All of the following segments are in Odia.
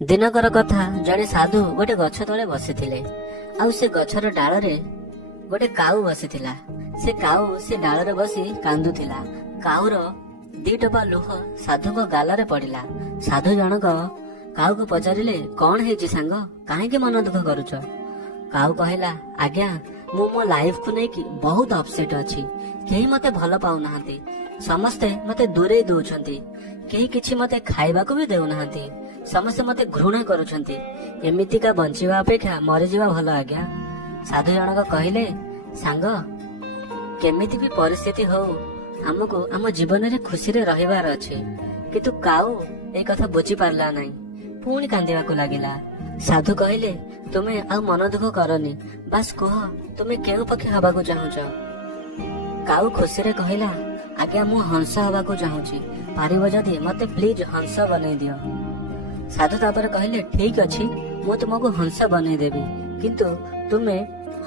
ଦିନକର କଥା ଜଣେ ସାଧୁ ଗୋଟେ ଗଛ ତଳେ ବସିଥିଲେ। ଆଉ ସେ ଗଛର ଡାଳରେ ଗୋଟେ କାଉ ବସିଥିଲା। ସେ କାଉ ସେ ଡାଳରେ ବସି କାନ୍ଦୁଥିଲା। କାଉର ଦିଟୋପା ଲୁହ ସାଧୁଙ୍କ ଗାଲରେ ପଡିଲା। ସାଧୁ ଜଣକ କାଉକୁ ପଚାରିଲେ, କଣ ହେଇଛି ସାଙ୍ଗ, କାହିଁକି ମନ ଦୁଃଖ କରୁଛ? କାଉ କହିଲା, ଆଜ୍ଞା ମୁଁ ମୋ ଲାଇଫକୁ ନେଇକି ବହୁତ ଅପସେଟ ଅଛି। କେହି ମତେ ଭଲ ପାଉନାହାନ୍ତି, ସମସ୍ତେ ମତେ ଦୂରେଇ ଦଉଛନ୍ତି, କେହି କିଛି ମତେ ଖାଇବାକୁ ବି ଦେଉନାହାନ୍ତି, ସମସ୍ତେ ମତେ ଘୃଣା କରୁଛନ୍ତି। ଏମିତିକା ବଞ୍ଚିବା ଅପେକ୍ଷା ମରିଯିବା ଭଲ ଆଜ୍ଞା। ସାଧୁ ଜଣକ କହିଲେ, ସାଙ୍ଗ କେମିତି ବି ପରିସ୍ଥିତି ହଉ ଆମକୁ ଆମ ଜୀବନରେ ଖୁସିରେ ରହିବାର ଅଛି। କିନ୍ତୁ କାଉ ଏଇ କଥା ବୁଝି ପାରିଲା ନାହିଁ, ପୁଣି କାନ୍ଦିବାକୁ ଲାଗିଲା। ସାଧୁ କହିଲେ, ତୁମେ ଆଉ ମନ ଦୁଃଖ କରନି, ବାସ୍ କୁହ ତୁମେ କେଉଁ ପକ୍ଷୀ ହବାକୁ ଚାହୁଁଛ? କାଉ ଖୁସିରେ କହିଲା, ଆଜ୍ଞା ମୁଁ ହଂସ ହବାକୁ ଚାହୁଁଛି, ପାରିବ ଯଦି ମତେ ପ୍ଲିଜ ହଂସ ବନେଇ ଦିଅ। ସାଧୁ ତାପରେ କହିଲେ, ଠିକ ଅଛି ମୁଁ ତୁମକୁ ହଂସ ବନେଇଦେବି, କିନ୍ତୁ ତୁମେ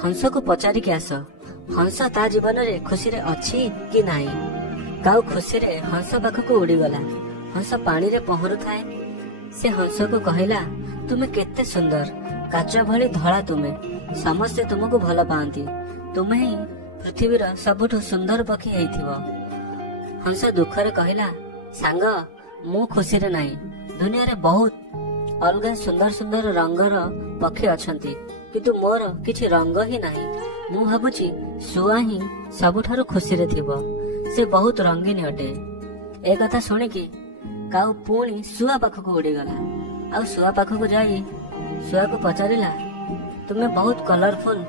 ହଂସକୁ ପଚାରିକି ଆସ ହଂସ ତା ଜୀବନରେ ଖୁସିରେ ଅଛି କି ନାହିଁ। କାଉ ଖୁସିରେ ହଂସ ପାଖକୁ ଉଡିଗଲା। ହଂସ ପାଣିରେ ପହଁରୁଥାଏ। ସେ ହଂସକୁ କହିଲା, ତୁମେ କେତେ ସୁନ୍ଦର, କାଚ ଭଳି ଧଳା ତୁମେ, ସମସ୍ତେ ତୁମକୁ ଭଲ ପାଆନ୍ତି, ତୁମେ ହିଁ ପୃଥିବୀର ସବୁଠୁ ସୁନ୍ଦର ପକ୍ଷୀ ହେଇଥିବ। ହଂସ ଦୁଃଖରେ କହିଲା, ସାଙ୍ଗ ମୁଁ ଖୁସିରେ ନାହିଁ, ଦୁନିଆରେ ବହୁତ ଅଲଗା ସୁନ୍ଦର ସୁନ୍ଦର ରଙ୍ଗର ପକ୍ଷୀ ଅଛନ୍ତି, କିନ୍ତୁ ମୋର କିଛି ରଙ୍ଗ ହିଁ ନାହିଁ। ମୁଁ ଭାବୁଛି ଶୁଆ ହିଁ ସବୁଠାରୁ ଖୁସିରେ ଥିବ, ସେ ବହୁତ ରଙ୍ଗୀନ ଅଟେ। ଏ କଥା ଶୁଣିକି କାଉ ପୁଣି ଶୁଆ ପାଖକୁ ଉଡିଗଲା। ଆଉ ଶୁଆ ପାଖକୁ ଯାଇ ଶୁଆକୁ ପଚାରିଲା, ତୁମେ ବହୁତ କଲରଫୁଲ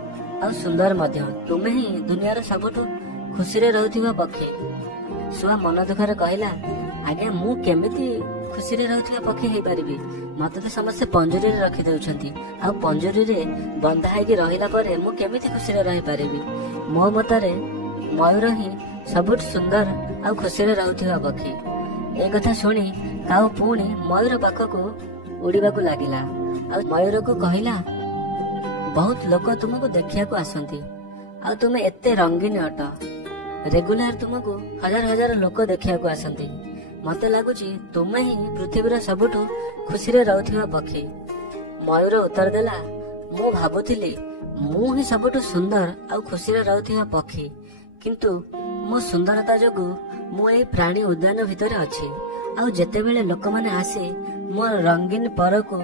ଆଉ ସୁନ୍ଦର ମଧ୍ୟ, ତୁମେ ହିଁ ଦୁନିଆର ସବୁଠୁ ଖୁସିରେ ରହୁଥିବା ପକ୍ଷୀ। ଶୁଆ ମନ ଦୁଃଖରେ କହିଲା, ଆଜ୍ଞା ମୁଁ କେମିତି ଖୁସିରେ ରହୁଥିବା ପକ୍ଷୀ ହେଇପାରିବି? ମତେ ତ ସମସ୍ତେ ପଞ୍ଜୁରୀରେ ରଖିଦେଉଛନ୍ତି, ଆଉ ପଞ୍ଜୁରୀରେ ବନ୍ଧା ହେଇକି ରହିଲା ପରେ ମୁଁ କେମିତି ଖୁସିରେ ରହିପାରିବି? ମୋ ମତରେ ମୟୂର ହିଁ ସବୁଠୁ ସୁନ୍ଦର ଆଉ ଖୁସିରେ ରହୁଥିବା ପକ୍ଷୀ। ଏ କଥା ଶୁଣି କାଉ ପୁଣି ମୟୂର ପାଖକୁ ଉଡିବାକୁ ଲାଗିଲା। ଆଉ ମୟୂରକୁ କହିଲା, ବହୁତ ଲୋକ ତୁମକୁ ଦେଖିବାକୁ ଆସନ୍ତି, ଆଉ ତୁମେ ଏତେ ରଙ୍ଗୀନ ଅଟ, ରେଗୁଲାର ତୁମକୁ ହଜାର ହଜାର ଲୋକ ଦେଖିବାକୁ ଆସନ୍ତି, ମତେ ଲାଗୁଛି ତୁମେ ହିଁ ପୃଥିବୀର ସବୁଠୁ ଖୁସିରେ ରହୁଥିବା ପକ୍ଷୀ। ମୟୂର ଉତ୍ତର ଦେଲା, ମୁଁ ଭାବୁଥିଲି ମୁଁ ହିଁ ସବୁଠୁ ସୁନ୍ଦର ଆଉ ଖୁସିରେ ରହୁଥିବା ପକ୍ଷୀ, କିନ୍ତୁ ମୋ ସୁନ୍ଦରତା ଯୋଗୁ ମୁଁ ଏଇ ପ୍ରାଣୀ ଉଦ୍ୟାନ ଭିତରେ ଅଛି, ଆଉ ଯେତେବେଳେ ଲୋକମାନେ ଆସି ମୋ ରଙ୍ଗୀନ ପରକୁ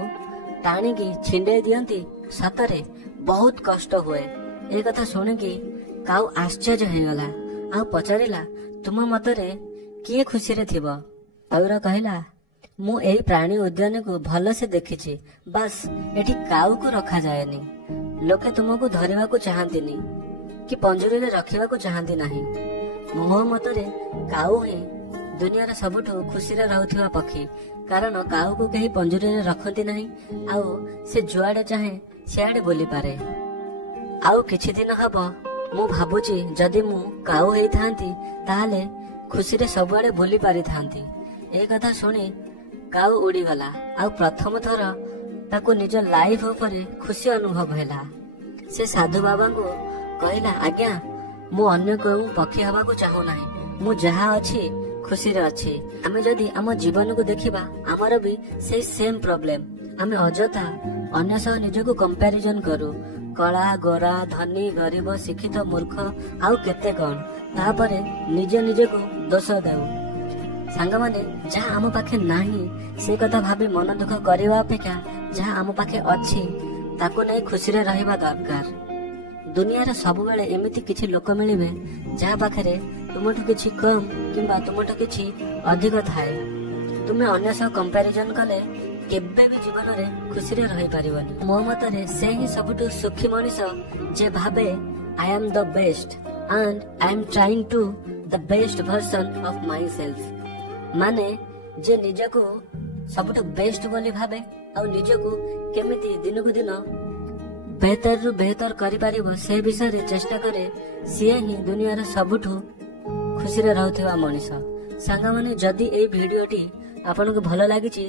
ଟାଣିକି ଛିଣ୍ଡେଇ ଦିଅନ୍ତି, ସତରେ ବହୁତ କଷ୍ଟ ହୁଏ। ଏ କଥା ଶୁଣିକି କାଉ ଆଶ୍ଚର୍ଯ୍ୟ ହେଇଗଲା। ଆଉ ପଚାରିଲା, ତୁମ ମତରେ କିଏ ଖୁସିରେ ଥିବ? ମୟୂର କହିଲା, ମୁଁ ଏଇ ପ୍ରାଣୀ ଉଦ୍ୟାନକୁ ଭଲସେ ଦେଖିଛି, ବାସ୍ ଏଠି କାଉକୁ ରଖାଯାଏନି, ଲୋକେ ତୁମକୁ ଧରିବାକୁ ଚାହାନ୍ତିନି କି ପଞ୍ଜୁରୀରେ ରଖିବାକୁ ଚାହାନ୍ତି ନାହିଁ। ମୋ ମତରେ କାଉ ହିଁ ଦୁନିଆର ସବୁଠୁ ଖୁସିରେ ରହୁଥିବା ପକ୍ଷୀ, କାରଣ କାଉକୁ କେହି ପଞ୍ଜୁରୀରେ ରଖନ୍ତି ନାହିଁ, ଆଉ ସେ ଯୁଆଡେ ଚାହେଁ ସିଆଡେ ବୁଲିପାରେ। ଆଉ କିଛି ଦିନ ହବ ମୁଁ ଭାବୁଛି ଯଦି ମୁଁ କାଉ ହେଇଥାନ୍ତି ତାହେଲେ ଖୁସିରେ ସବୁଆଡେ ବୁଲି ପାରିଥାନ୍ତି। ଏ କଥା ଶୁଣି କାଉ ଉଡିଗଲା। ଆଉ ପ୍ରଥମ ଥର ତାକୁ ନିଜ ଲାଇଫ ଉପରେ ଖୁସି ଅନୁଭବ ହେଲା। ସେ ସାଧୁ ବାବାଙ୍କୁ କହିଲା, ଆଜ୍ଞା ମୁଁ ଅନ୍ୟ କେଉଁ ପକ୍ଷୀ ହବାକୁ ଚାହୁଁନାହିଁ, ମୁଁ ଯାହା ଅଛି ଖୁସିରେ ଅଛି। ଆମେ ଯଦି ଆମ ଜୀବନକୁ ଦେଖିବା, ଆମର ବି ସେଇ ସେମ୍ ପ୍ରୋବ୍ଲେମ। ଆମେ ଅଯଥା ଅନ୍ୟ ସହ ନିଜକୁ କମ୍ପାରିଜନ କରୁ, କଳା ଗୋରା, ଧନୀ ଗରିବ, ଶିକ୍ଷିତ ମୂର୍ଖ ଆଉ କେତେ କଣ, ତାପରେ ନିଜକୁ ଦୋଷ ଦେଉ। ସାଙ୍ଗମାନେ, ଯାହା ଆମ ପାଖେ ନାହିଁ ସେ କଥା ଭାବି ମନ ଦୁଃଖ କରିବା ଅପେକ୍ଷା ଯାହା ଆମ ପାଖେ ଅଛି ତାକୁ ନେଇ ଖୁସିରେ ରହିବା ଦରକାର। ଦୁନିଆରେ ସବୁବେଳେ ଏମିତି କିଛି ଲୋକ ମିଳିବେ ଯାହା ପାଖରେ ତୁମଠୁ କିଛି କମ କିମ୍ବା ତୁମଠୁ କିଛି ଅଧିକ ଥାଏ। ତୁମେ ଅନ୍ୟ ସହ କମ୍ପାରିଜନ କଲେ କେବେ ବି ଜୀବନରେ ଖୁସିରେ ରହିପାରିବନି। ମୋ ମତରେ ସେ ହିଁ ସବୁଠୁ ସୁଖୀ ମଣିଷ ଯେ ଭାବେ I am the best and I am trying to the best version of myself। ମାନେ ଯେ ନିଜକୁ ସବୁଠୁ ବେଷ୍ଟ ବୋଲି ଭାବେ ଆଉ ନିଜକୁ କେମିତି ଦିନକୁ ଦିନ ବେହତରରୁ ବେହତର କରିପାରିବ ସେ ବିଷୟରେ ଚେଷ୍ଟା କରେ, ସିଏ ହିଁ ଦୁନିଆର ସବୁଠୁ ଖୁସିରେ ରହୁଥିବା ମଣିଷ। ସାଙ୍ଗମାନେ, ଯଦି ଏଇ ଭିଡିଓଟି ଆପଣଙ୍କୁ ଭଲ ଲାଗିଛି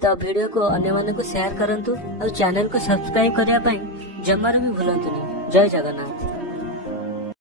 ତ ଭିଡିଓକୁ ଅନ୍ୟମାନଙ୍କୁ ସେୟାର କରନ୍ତୁ, ଆଉ ଚ୍ୟାନେଲକୁ ସବସ୍କ୍ରାଇବ କରିବା ପାଇଁ ଜମାରୁ ବି ଭୁଲନ୍ତୁନି। ଜୟ ଜଗନ୍ନାଥ।